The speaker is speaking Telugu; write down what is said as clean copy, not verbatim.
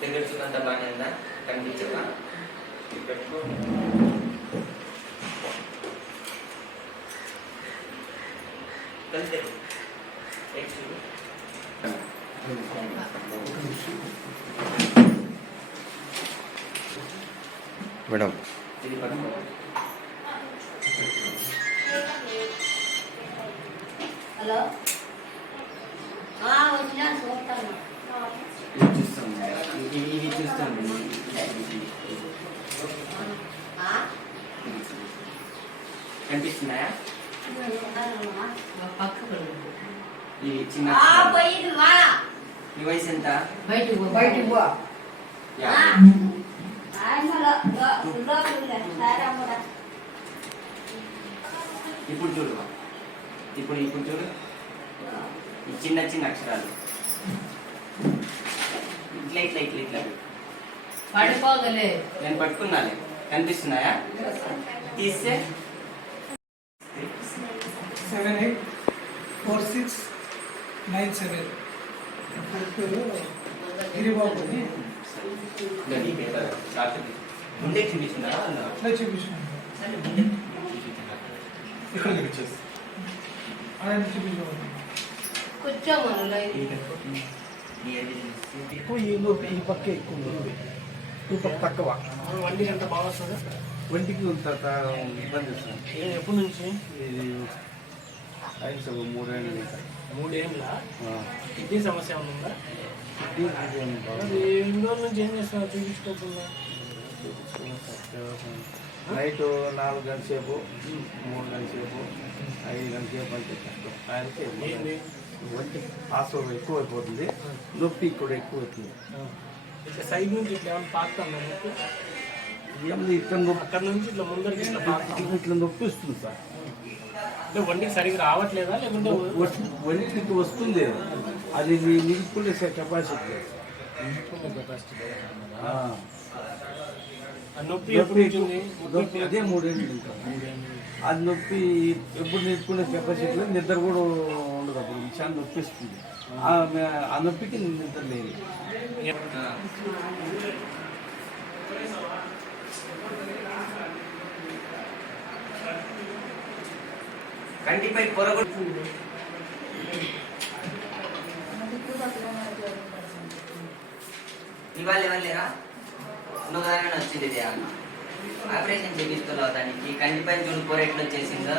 దగ్గర చూడంత బాగానే ఉందా కనిపించక పెట్టుకో కలితే మేడం ఇది పట్టుకో హలో వచ్చినా చూస్తాను ఇది చూస్తాను కనిపిస్తున్నాయా ఇది చిన్న నీ వయసు ఎంత బయటికి పో ఇప్పుడు చూడు ఇప్పుడు చూడు ఈ చిన్న చిన్న అక్షరాలు ఇట్లా ఇట్లా ఇట్లా ఇట్లా పడిపోగలే నేను పట్టుకున్నాను కనిపిస్తున్నాయా తీస్తే 784697 గిరిబాబు ముందే చూపించిందా చూపించాను ఇక్కడ చూపించేసి ఆయన చూపించాము ఎక్కువ ఈ పక్క ఎక్కువ ఈ పక్క తక్కువ వంటికి ఎంత బాగా వస్తుంది వంటికి కొంత ఇబ్బంది వస్తుంది ఎప్పటి నుంచి ఇది ఆయన 3 ఏళ్ళ కిడ్నీ సమస్య ఉందా ఎన్ని రోజుల నుంచి ఏం చేస్తున్నారు చూపించుకోకుండా నైట్ 4 గంటల సేపు 3 గంటల సేపు 5 గంటల సేపు అంటే కష్టం ఆయనకి వంటి ఆశ్రమం ఎక్కువ అయిపోతుంది నొప్పి కూడా ఎక్కువ అవుతుంది సైడ్ నుంచి ఇట్లా ఏమైనా పాకుతుందా నొప్పి ఏమన్నా ఇక్కడ నొప్పి అక్కడ నుంచి ఇట్లా ముందరికి ఇట్లా నొప్పి వస్తుంది సార్ అంటే వంటికి సరిగ్గా రావట్లేదా లేకుంటే వంటికి వస్తుంది అది నిలుపుకునే కెపాసిటీ నొప్పి ఎప్పుడు ఉంటుంది నొప్పి అదే 3 ఏళ్ళు ఇంకా అది నొప్పి ఎప్పుడు నిలుపుకునే కెపాసిటీలో నిద్ర కూడా ఉండదు అప్పుడు చాలా నొప్పి వస్తుంది ఆ నొప్పికి నిద్ర లేదు కంటిపై పొరగు ఇవాళ ఇవ్వలేరా నువ్వు వచ్చింది ఆపరేషన్ చేపిస్తున్నావు దానికి కంటిపై చూడు పొర ఎట్లా వచ్చేసిందో